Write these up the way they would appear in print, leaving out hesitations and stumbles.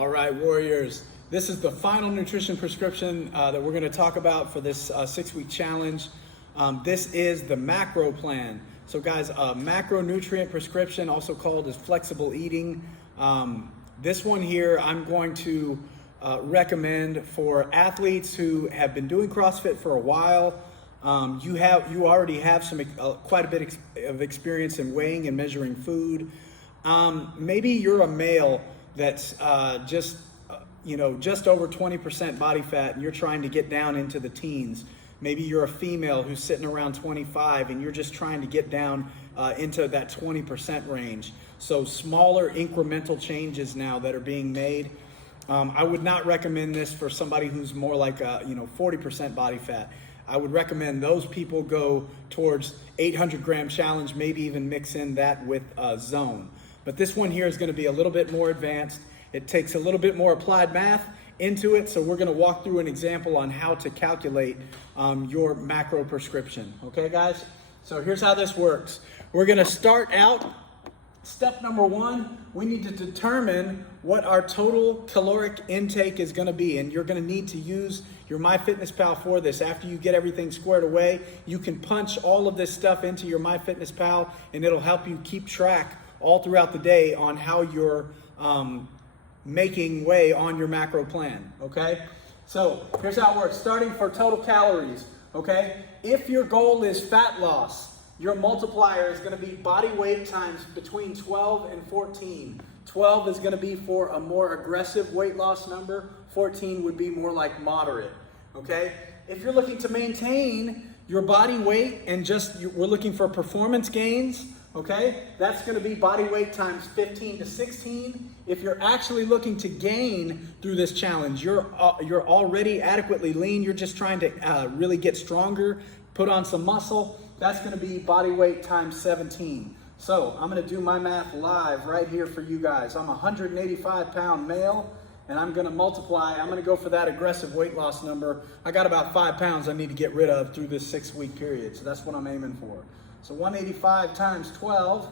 All right, Warriors. This is the final nutrition prescription that we're going to talk about for this 6-week challenge. This is the macro plan. So guys, macronutrient prescription, also called as flexible eating. This one here I'm going to recommend for athletes who have been doing CrossFit for a while. You already have some quite a bit of experience in weighing and measuring food. Maybe you're a male that's just over 20% body fat and you're trying to get down into the teens. Maybe you're a female who's sitting around 25 and you're just trying to get down into that 20% range. So smaller incremental changes now that are being made. I would not recommend this for somebody who's more like 40% body fat. I would recommend those people go towards 800 gram challenge, maybe even mix in that with zone. But this one here is going to be a little bit more advanced. It takes a little bit more applied math into it, so we're going to walk through an example on how to calculate your macro prescription. Okay, guys? So here's how this works. We're going to start out. Step number one, we need to determine what our total caloric intake is going to be, and you're going to need to use your MyFitnessPal for this. After you get everything squared away, you can punch all of this stuff into your MyFitnessPal, and it'll help you keep track all throughout the day on how you're making way on your macro plan, okay? So here's how it works. Starting for total calories, okay? If your goal is fat loss, your multiplier is going to be body weight times between 12 and 14. 12 is going to be for a more aggressive weight loss number. 14 would be more like moderate, okay? If you're looking to maintain your body weight and we're looking for performance gains, okay, that's going to be body weight times 15 to 16. If you're actually looking to gain through this challenge, you're already adequately lean, you're just trying to really get stronger, put on some muscle, that's going to be body weight times 17. So I'm going to do my math live right here for you guys. I'm a 185 pound male, and I'm going to multiply. I'm going to go for that aggressive weight loss number. I got about 5 pounds I need to get rid of through this 6-week period. So that's what I'm aiming for. So 185 times 12,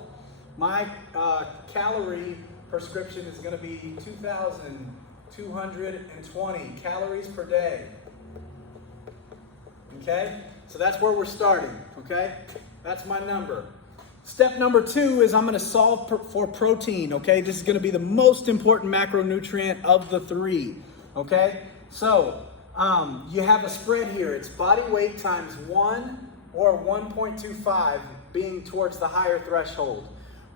my calorie prescription is going to be 2,220 calories per day. Okay? So that's where we're starting, okay? That's my number. Step number 2 is I'm going to solve for protein, okay? This is going to be the most important macronutrient of the 3, okay? So you have a spread here. It's body weight times 1 or 1.25 being towards the higher threshold.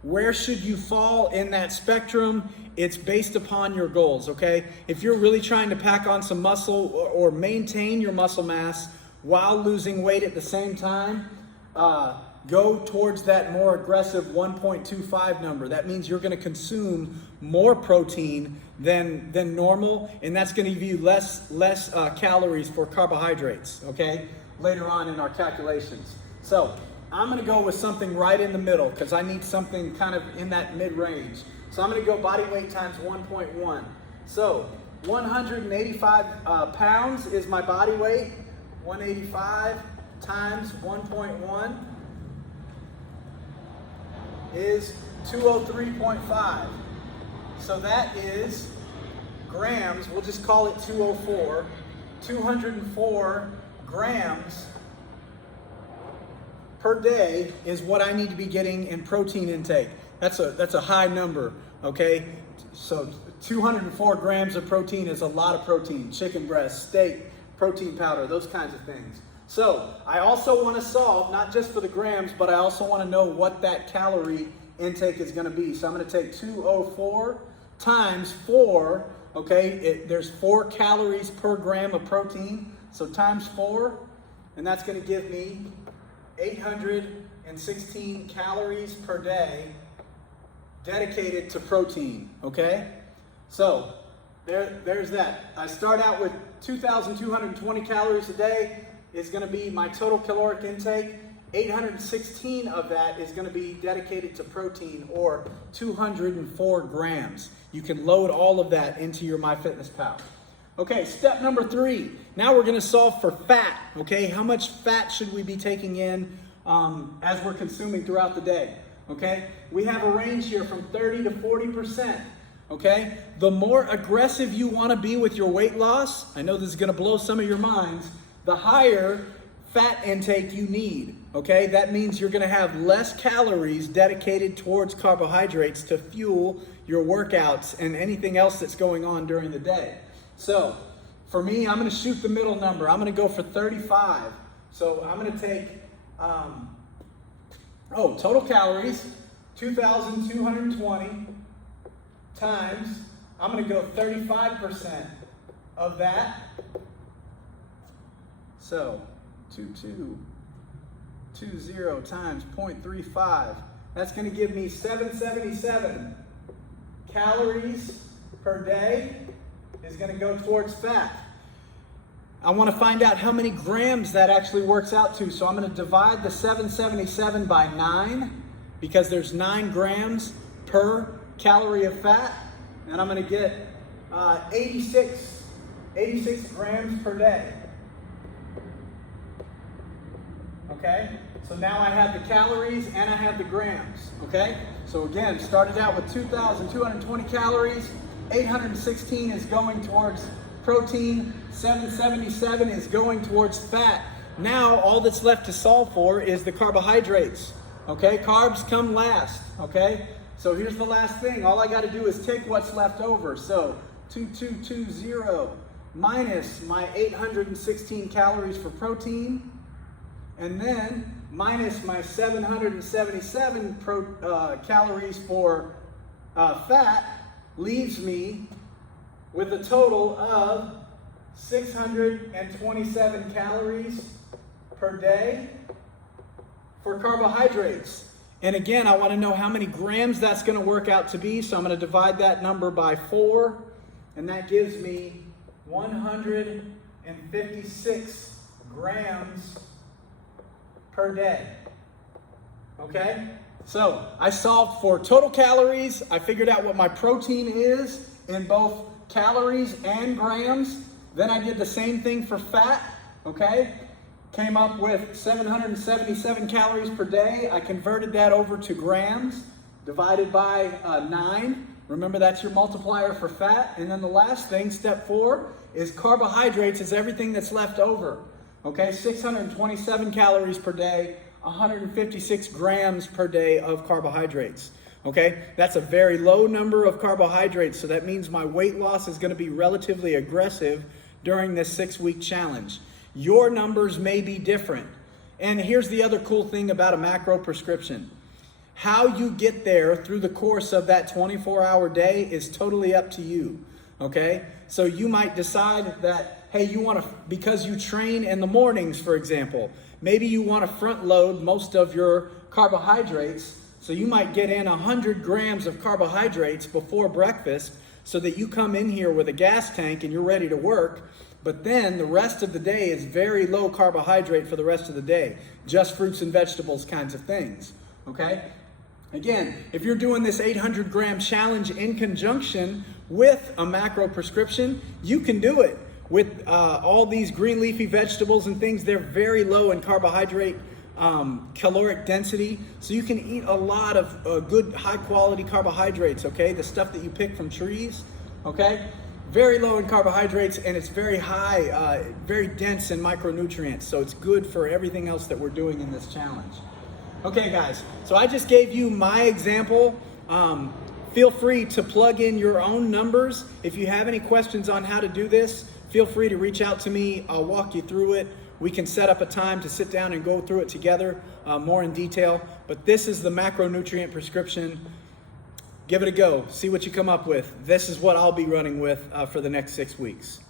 Where should you fall in that spectrum? It's based upon your goals, okay? If you're really trying to pack on some muscle or maintain your muscle mass while losing weight at the same time, go towards that more aggressive 1.25 number. That means you're going to consume more protein than normal, and that's going to give you less calories for carbohydrates, okay, later on in our calculations. So I'm going to go with something right in the middle because I need something kind of in that mid-range. So I'm going to go body weight times 1.1. So 185 pounds is my body weight. 185 times 1.1 is 203.5. So that is grams, we'll just call it 204. 204 grams per day is what I need to be getting in protein intake. That's a high number, okay? So 204 grams of protein is a lot of protein. Chicken breast, steak, protein powder, those kinds of things. So I also want to solve, not just for the grams, but I also want to know what that calorie intake is going to be. So I'm going to take 204 times 4, okay? There's 4 calories per gram of protein, so times 4, and that's going to give me 816 calories per day dedicated to protein, okay? So there's that. I start out with 2,220 calories a day is going to be my total caloric intake. 816 of that is going to be dedicated to protein, or 204 grams. You can load all of that into your MyFitnessPal. Okay, step number 3. Now we're going to solve for fat, okay? How much fat should we be taking in as we're consuming throughout the day, okay? We have a range here from 30 to 40%. okay? The more aggressive you want to be with your weight loss, I know this is going to blow some of your minds, the higher fat intake you need, okay? That means you're going to have less calories dedicated towards carbohydrates to fuel your workouts and anything else that's going on during the day. So for me, I'm going to shoot the middle number. I'm going to go for 35. So I'm going to take, total calories, 2,220 times, I'm going to go 35% of that. So 2220 times 0.35. That's going to give me 777 calories per day is going to go towards fat. I want to find out how many grams that actually works out to. So I'm going to divide the 777 by 9 because there's 9 grams per calorie of fat. And I'm going to get 86 grams per day. Okay, so now I have the calories and I have the grams, okay? So again, started out with 2,220 calories, 816 is going towards protein, 777 is going towards fat. Now all that's left to solve for is the carbohydrates, okay? Carbs come last, okay? So here's the last thing. All I got to do is take what's left over. So 2220 minus my 816 calories for protein, and then minus my 777 calories for fat, leaves me with a total of 627 calories per day for carbohydrates. And again, I want to know how many grams that's going to work out to be. So I'm going to divide that number by 4, and that gives me 156 grams per day. Okay? So I solved for total calories. I figured out what my protein is in both calories and grams. Then I did the same thing for fat. Okay? Came up with 777 calories per day. I converted that over to grams, divided by 9. Remember, that's your multiplier for fat. And then the last thing, step 4, is carbohydrates is everything that's left over. Okay, 627 calories per day, 156 grams per day of carbohydrates. Okay, that's a very low number of carbohydrates, so that means my weight loss is going to be relatively aggressive during this 6-week challenge. Your numbers may be different. And here's the other cool thing about a macro prescription. How you get there through the course of that 24-hour day is totally up to you. Okay, so you might decide that, hey, you want to, because you train in the mornings, for example, maybe you want to front load most of your carbohydrates. So you might get in 100 grams of carbohydrates before breakfast so that you come in here with a gas tank and you're ready to work. But then the rest of the day is very low carbohydrate for the rest of the day. Just fruits and vegetables kinds of things. Okay? Again, if you're doing this 800 gram challenge in conjunction with a macro prescription, you can do it. With all these green leafy vegetables and things, they're very low in carbohydrate caloric density. So you can eat a lot of good high quality carbohydrates, okay? The stuff that you pick from trees, okay? Very low in carbohydrates, and it's very high, very dense in micronutrients. So it's good for everything else that we're doing in this challenge. Okay guys, so I just gave you my example. Feel free to plug in your own numbers. If you have any questions on how to do this, feel free to reach out to me. I'll walk you through it. We can set up a time to sit down and go through it together more in detail. But this is the macronutrient prescription. Give it a go. See what you come up with. This is what I'll be running with for the next 6 weeks.